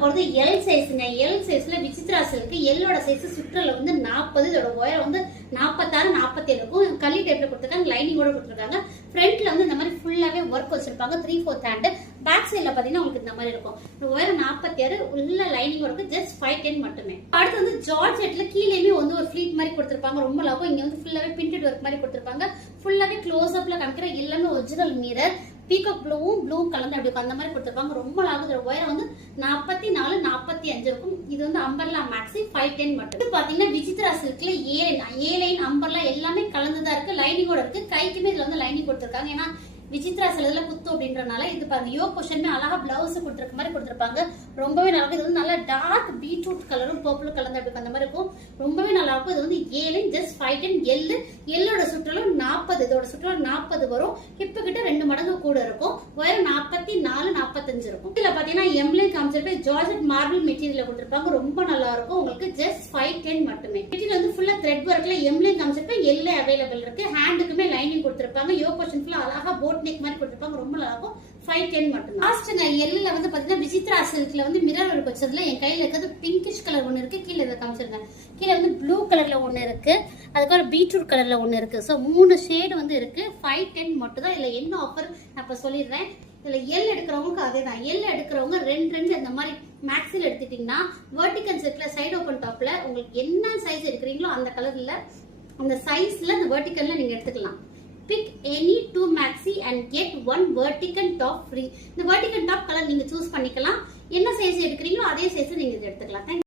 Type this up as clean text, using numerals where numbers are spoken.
பார்க்க போறது L சைஸ்ங்க. L சைஸ்ல விசித்ரா சில்க். எல்லோட சைஸ் சுற்றல வந்து 40, இதோட உயரம் வந்து 46, 47 இருக்கும். கல்லி டைப்ல கொடுத்துருக்காங்க, லைனிங்கோட கொடுத்துருக்காங்க. ஃப்ரண்ட்ல வந்து இந்த மாதிரி ஃபுல்லாவே ஒர்க் வச்சிருப்பாங்க. 3/4 ஹேண்ட். பேக் சைட்ல பாத்தீங்கன்னா உங்களுக்கு இந்த மாதிரி இருக்கும். உயரம் 46, உள்ள லைனிங் இருக்கு. ஜஸ்ட் 510 மட்டுமே. அடுத்து வந்து ஜார்ஜெட்ல கீழேயுமே வந்து ஒரு ஃபிளீட் மாதிரி கொடுத்துருப்பாங்க. ரொம்ப லாபம். இங்க வந்து ஃபுல்லாவே பிரிண்டட் ஒர்க் மாதிரி கொடுத்துருப்பாங்க. ஃபுல்லாவே க்ளோஸ் அப்ல காமிக்கிற எல்லாமே ஒரிஜினல் மிரர். பீகாக் ப்ளூவும் ப்ளூ கலந்து அப்படி அந்த மாதிரி கொடுத்துருப்பாங்க. ரொம்ப லாபம். உயரம் வந்து 44, 45 இருக்கும். இது வந்து அம்பர்லா மேக்ஸி 510 மட்டும். இது பாத்தீங்கன்னா விசித்ரா சில்க்ல ஏ லைன் அம்பர்லா எல்லாமே கலந்துதான் இருக்கு. லைனிங்கோட இருக்கு. கைக்குமே இதுல வந்து லைனிங் கொடுத்துருக்காங்க. ஏன்னா விசித்ரா சிலதுல குத்து அப்படின்றனால இது பாருங்க. யோ கொஷனுமே அழகா பிளவுஸ் கொடுத்துருக்க மாதிரி கொடுத்துருப்பாங்க. ரொம்பவே நல்லா இருக்கும். இது வந்து நல்லா டார்க் பீட்ரூட் கலரும் பர்பிள் கலந்து அப்படி அந்த மாதிரி இருக்கும். ரொம்பவே நல்லா இருக்கும். இது வந்து ஏழு ஜஸ்ட் 510. எல்லோட சுற்றலும் 40. இதோட சுற்றலும் 40 வரும். ஹிப்பு கிட்ட 2 மடங்கு கூட இருக்கும். உயரம் 44, 45 இருக்கும். இதுல பாத்தீங்கன்னா எம்ப்ளேம் காமிச்சிருப்பேன். ஜார்ஜெட் மார்பிள் மெட்டீரியல் கொடுத்துருப்பாங்க. ரொம்ப நல்லா இருக்கும். உங்களுக்கு ஜஸ்ட் 510 மட்டுமே. மெட்டீரியல் வந்து ஃபுல்லா த்ரெட் ஒர்க்ல எம்ப்ளேம் காமிச்சிருப்பேன். எல்லே அவைலபிள் இருக்கு. ஹேண்டுக்குமே லைனிங் கொடுத்துருப்பாங்க. யோ கொஷன் ஃபுல்லா அழகா போட் நெக் மாதிரி கொடுத்திருப்பாங்க. ரொம்ப நல்லா இருக்கும். 510 மட்டும். லாஸ்ட்ங்க எல்லுல வந்து பாத்தீங்கன்னா விசித்ரா சில்க்ல வந்து மிரர் ஒர்க் வச்சதுல என் கையில இருக்கிறது பிங்கிஷ் கலர் ஒன்னு இருக்கு. கீழே இதை காமிச்சிருக்கேன். கீழே வந்து ப்ளூ கலர்ல ஒன்னு இருக்கு. அதுக்கப்புறம் பீட்ரூட் கலர்ல ஒன்னு இருக்கு. சோ 3 ஷேட் வந்து இருக்கு. 510 மட்டும் தான். இதுல என்ன ஆஃபர் நான் இப்ப சொல்லிடுறேன். இதுல எல் எடுக்கிறவங்களுக்கு அதே தான். எல் எடுக்கிறவங்க 2 இந்த மாதிரி மேக்ஸில் எடுத்துட்டீங்கன்னா வெர்டிகல் செட்ல சைடு ஓபன் டாப்ல உங்களுக்கு என்ன சைஸ் எடுக்கிறீங்களோ அந்த கலர்ல அந்த சைஸ்ல அந்த வெர்டிகல்ல நீங்க எடுத்துக்கலாம். Pick any 2 maxi and get 1 vertical top free. இந்த vertical top கலர் நீங்க சூஸ் பண்ணிக்கலாம். என்ன சைஸ் எடுக்கிறீங்களோ அதே சைஸ் நீங்க எடுத்துக்கலாம்.